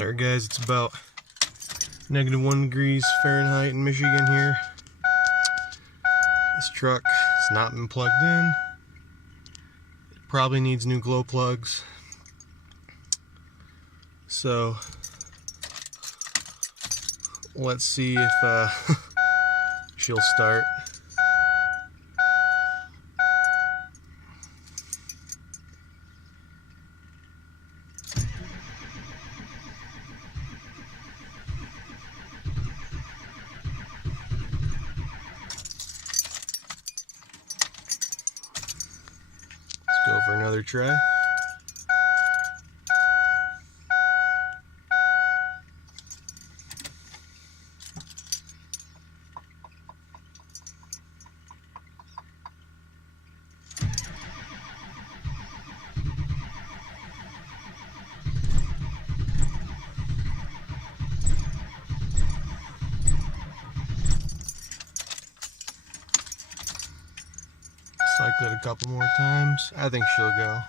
Alright guys, it's about -1 degrees Fahrenheit in Michigan here. This truck has not been plugged in. It probably needs new glow plugs. So let's see if she'll start. Go for another try. Cycle it a couple more times. I think she'll go.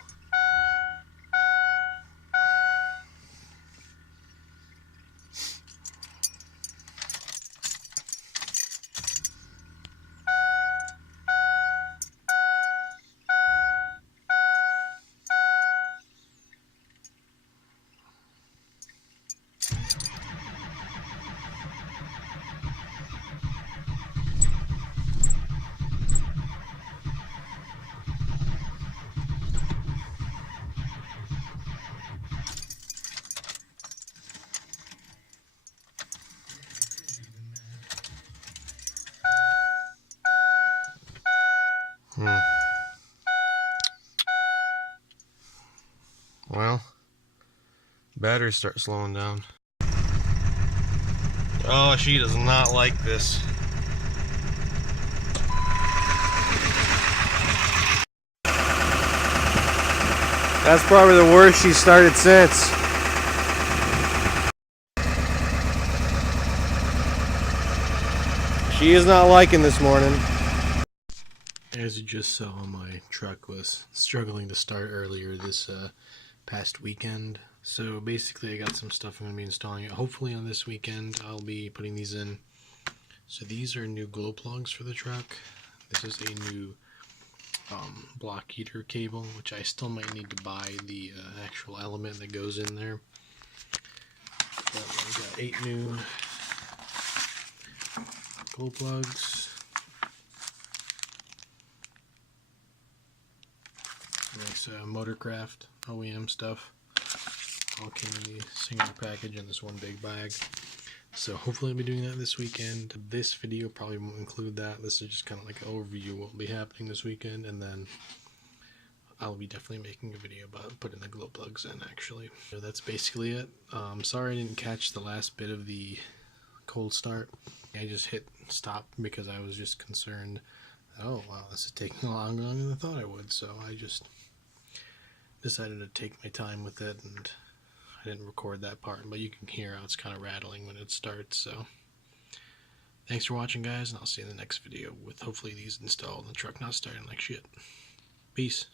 Well, batteries start slowing down. Oh, she does not like this. That's probably the worst she started since. She is not liking this morning. As you just saw, my truck was struggling to start earlier this past weekend. So basically I got some stuff I'm going to be installing it. Hopefully on this weekend I'll be putting these in. So these are new glow plugs for the truck. This is a new block heater cable, which I still might need to buy the actual element that goes in there. But I got 8 new glow plugs. Nice Motorcraft OEM stuff. All came in the single package in this one big bag. So hopefully I'll be doing that this weekend. This video probably won't include that. This is just kind of like an overview of what will be happening this weekend, and then I'll be definitely making a video about putting the glow plugs in actually. So that's basically it. Sorry I didn't catch the last bit of the cold start. I just hit stop because I was just concerned. Oh wow, this is taking longer than I thought it would. So I just decided to take my time with it, and I didn't record that part, but you can hear how it's kind of rattling when it starts. So thanks for watching guys, and I'll see you in the next video with hopefully these installed and the truck not starting like shit. Peace.